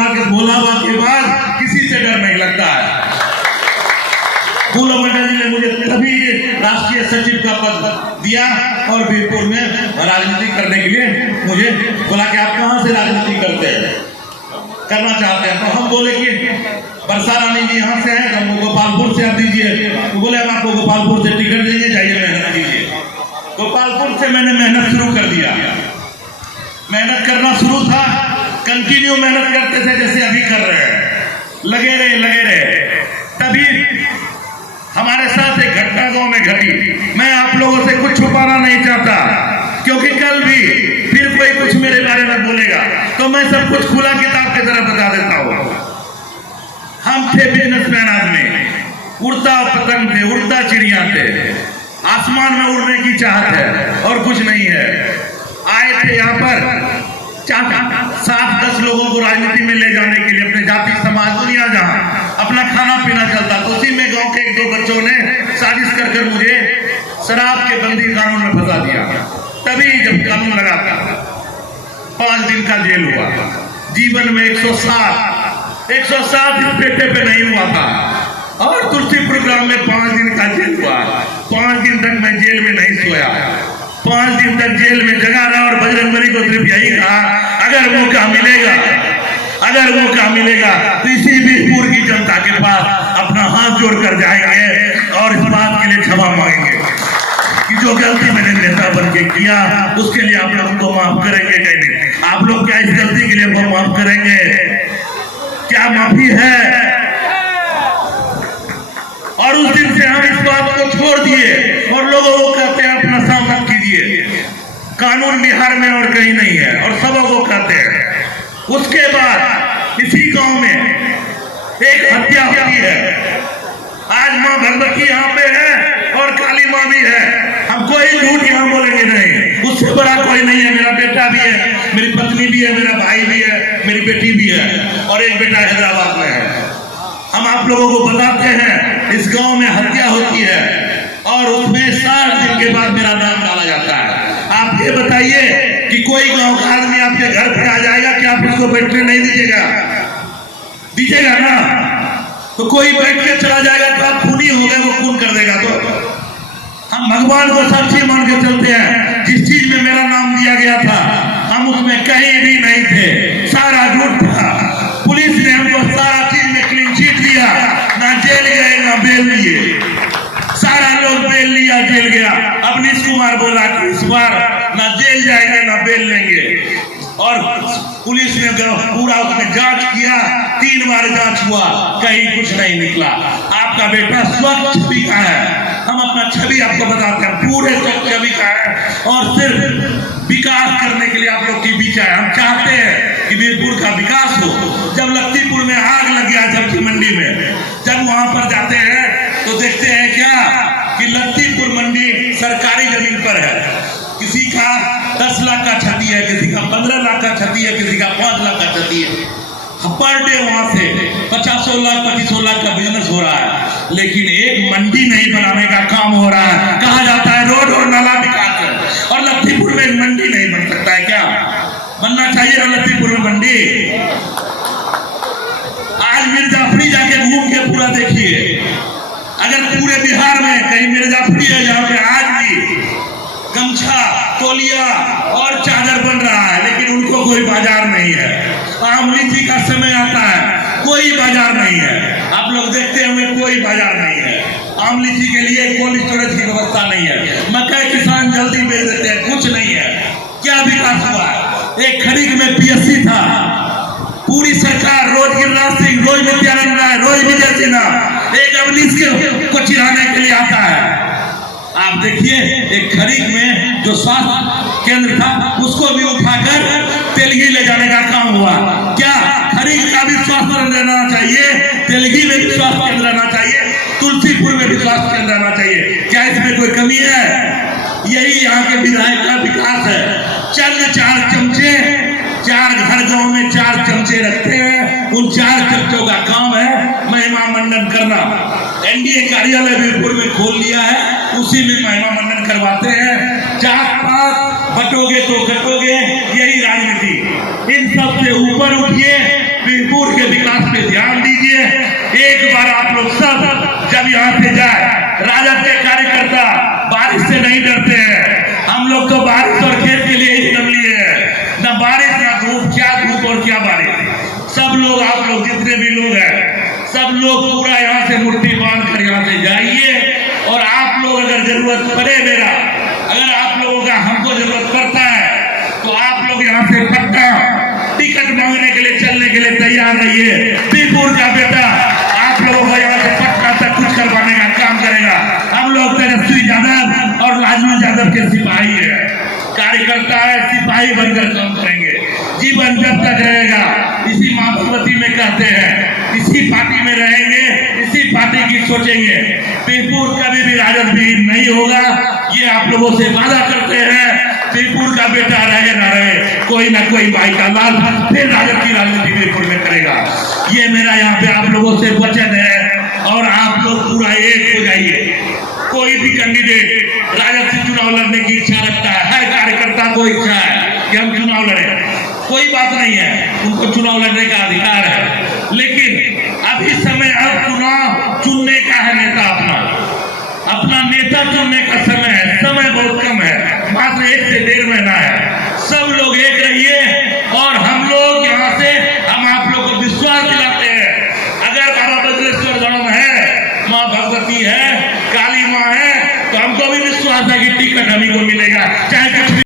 भोलावा के बाद किसी से डर नहीं लगता है। फूलो मंडल जी ने मुझे तभी राष्ट्रीय सचिव का पद दिया और बीरपुर में राजनीति करने के लिए मुझे बोला कि आप कहाँ से राजनीति करना चाहते हैं। तो हम बोले कि बरसा रानी जी यहाँ से हैं, हमको गोपालपुर से आप दीजिए। तो बोले हम आपको गोपालपुर से टिकट देंगे, जाइए मेहनत कीजिए। गोपालपुर से मैंने मेहनत शुरू कर दिया। मेहनत करना शुरू था, कंटिन्यू मेहनत करते थे जैसे अभी कर रहे हैं, लगे रहे। तभी हमारे साथ एक घटना गांव में घटी। मैं आप लोगों से कुछ छुपाना नहीं चाहता, क्योंकि कल भी फिर कोई कुछ मेरे बारे में बोलेगा तो मैं सब कुछ खुला किताब की तरह बता देता हूँ। हम थे बिजनेसमैन आदमी, उड़ता पतंग थे, उड़ता चिड़िया थे, आसमान में उड़ने की चाहत है और कुछ नहीं है। आए थे यहाँ पर 7-10 लोगों को राजनीति में ले जाने के लिए, अपने जाति समाज दुनिया जहाँ अपना खाना पीना चलता, तो उसी में गांव के 1-2 बच्चों ने साजिश कर मुझे शराब के बंदी कानून में फंसा दिया। तभी जब कानून लगा था 5 दिन का जेल हुआ। जीवन में 107 इस पेटे पे नहीं हुआ था। और तुलसीपुर ग्राम में 5 दिन का जेल हुआ। 5 दिन तक मैं जेल में नहीं सोया, 5 दिन तक जेल में जगा रहा और बजरंगबली को सिर्फ यही कहा, अगर मौका मिलेगा तो इसी बीरपुर की जनता के पास अपना हाथ जोड़कर जाएंगे और इस बात के लिए क्षमा मांगेंगे कि जो गलती मैंने नेता बन के किया उसके लिए आप लोग को माफ करेंगे। नहीं, आप लोग क्या इस गलती के लिए वो माफ करेंगे? क्या माफी है? और उस दिन से हम इस बात को छोड़ दिए और लोगों को कहते हैं अपना सामना कीजिए। कानून बिहार में और कहीं नहीं है और सबों को कहते हैं। उसके बाद इसी गांव में एक हत्या हुई है। आज मां भगवती यहाँ पे है और काली मां भी है। हम कोई झूठ यहाँ बोलेंगे नहीं, उससे बड़ा कोई नहीं है। मेरा बेटा भी है, मेरी पत्नी भी है, मेरा भाई भी है, मेरी बेटी भी है और एक बेटा हैदराबाद में है। हम आप लोगों को बताते हैं इस गांव में हत्या होती है और उसमें 60 दिन के बाद मेरा नाम डाला जाता है। आप ये बताइए कि कोई गांव का आदमी आपके घर पे आ जाएगा कि आप उसको बैठने नहीं दीजिएगा ना? तो कोई बैठ के चला जाएगा तो आप खूनी हो गए, वो खून कर देगा। तो हम भगवान को साक्षी मान के चलते हैं। जिस चीज में मेरा नाम दिया गया था हम उसमें कहीं भी नहीं थे, सारा झूठ था। पुलिस ने हमको सारा चीज में क्लीन चिट दिया, ना जेल गए ना बेल लिए। सारा लोग बेल लिया, जेल गया। अब नीतीश कुमार बोला कि इस बार ना जेल जाएंगे ना बेल लेंगे। और पुलिस ने पूरा उसमें जांच किया, 3 बार जांच हुआ, कहीं कुछ नहीं निकला। आपका बेटा स्वच्छ छवि का है। हम अपना छवि आपको बताते हैं, पूरे छवि का है और सिर्फ विकास करने के लिए आप लोग की बीच है। हम चाहते हैं कि बीरपुर का विकास हो। जब लखीपुर में आग लग गया सब्जी मंडी में, जब वहां पर जाते हैं तो देखते हैं क्या कि लखीपुर मंडी सरकारी जमीन पर है। किसी का 10 लाख का क्षति है, किसी का 15 लाख का क्षति है, किसी का 5 लाख का क्षति है। पर डे वहां से 50 लाख 25 लाख का बिजनेस हो रहा है, लेकिन एक मंडी नहीं बनाने का काम हो रहा है। कहा जाता है रोड और नाला विकास है और लखीपुर में मंडी नहीं बन सकता है। क्या बनना चाहिए ना लखीपुर में मंडी? आज मिर्जापुरी जाके घूम के पूरा देखिए, अगर पूरे बिहार में कहीं मिर्जापुरी है जहाँ पे आज भी गमछा, तौलिया और चादर बन रहा है, लेकिन उनको कोई बाजार नहीं है। आम लीची का समय आता है, कोई बाजार नहीं है। आप लोग देखते हुए कोई बाजार नहीं है। आम लीची के लिए कोल्ड स्टोरेज की व्यवस्था नहीं है। मकई किसान जल्दी बेच देते हैं, कुछ नहीं है। क्या विकास हुआ है? एक खरीक में PSC था, पूरी सरकार रोज गिरिराज सिंह, रोज नित्यानंद राय, रोज विजय सिन्हा, एक अवनीश को चिढ़ाने के लिए आता है। आप देखिए एक खरीक में जो स्वास्थ्य केंद्र था उसको भी उठाकर तेलगी ले जाने का काम हुआ। क्या खरीक का भी स्वास्थ्य केंद्र रहना चाहिए? तेलगी में भी स्वास्थ्य केंद्र रहना चाहिए, तुलसीपुर में भी स्वास्थ्य केंद्र रहना चाहिए। क्या इसमें कोई कमी है? यही यहाँ के विधायक का विकास है। चंद 4 चमचे, 4 घर गांव में 4 चमचे रखते हैं, उन 4 चमचों का काम है महिमा मंडन करना। NDA कार्यालय बीरपुर में खोल लिया है, उसी में महिमा मंडन करवाते हैं। जात पात बटोगे तो कटोगे, यही राजनीति। इन सब से ऊपर उठिए बीरपुर के विकास पे ध्यान दीजिए। एक बार आप लोग सब जब यहाँ से जाए, राजद के कार्यकर्ता बारिश से नहीं डरते हैं। हम लोग तो बारिश और खेत के लिए ही जन्म लिए हैं, न बारिश न धूप, क्या धूप और क्या बारिश। सब लोग, आप लोग जितने भी लोग हैं, सब लोग पूरा यहाँ से मुट्ठी बांध कर यहाँ से जाइए। और आप लोग अगर जरूरत पड़े, अगर आप लोगों का हमको जरूरत पड़ता है तो आप लोग यहाँ से पक्का टिकट मांगने के लिए, चलने के लिए तैयार रहिए। बीरपुर का बेटा आप लोगों को यहाँ से पक्का तक कुछ करवाने का काम करेगा। हम लोग तेजस्वी यादव और लालू यादव के सिपाही है, कार्यकर्ता है, सिपाही बनकर काम करेंगे। जीवन जब तक रहेगा इसी माँ भगवती में कहते हैं, इसी पार्टी में रहेंगे, इसी पार्टी की सोचेंगे। बीरपुर कभी भी राजद विहीन नहीं होगा, ये आप लोगों से वादा करते हैं। बीरपुर का बेटा रहे ना रहे, कोई ना कोई भाई का लाल फिर राजद की राजनीति बीरपुर में करेगा। ये मेरा यहाँ पे आप लोगों से वचन है। और आप लोग पूरा एक हो जाइए। कोई भी कैंडिडेट राजद से चुनाव लड़ने की इच्छा रखता है, कार्यकर्ता को इच्छा है कि हम चुनाव लड़े, कोई बात नहीं है, उनको चुनाव लड़ने का अधिकार है। लेकिन अभी समय अब चुनाव चुनने का है, नेता अपना नेता चुनने का समय है। समय बहुत कम है, मात्र 1 से 1.5 महीना है। सब लोग एक रहिए और हम लोग यहाँ से हम आप लोग को विश्वास दिलाते हैं। अगर बाबा बद्रेश्वर गढ़ है, माँ भगवती है, काली माँ है, तो हमको भी विश्वास है कि टिकट हमी को मिलेगा, चाहे कुछ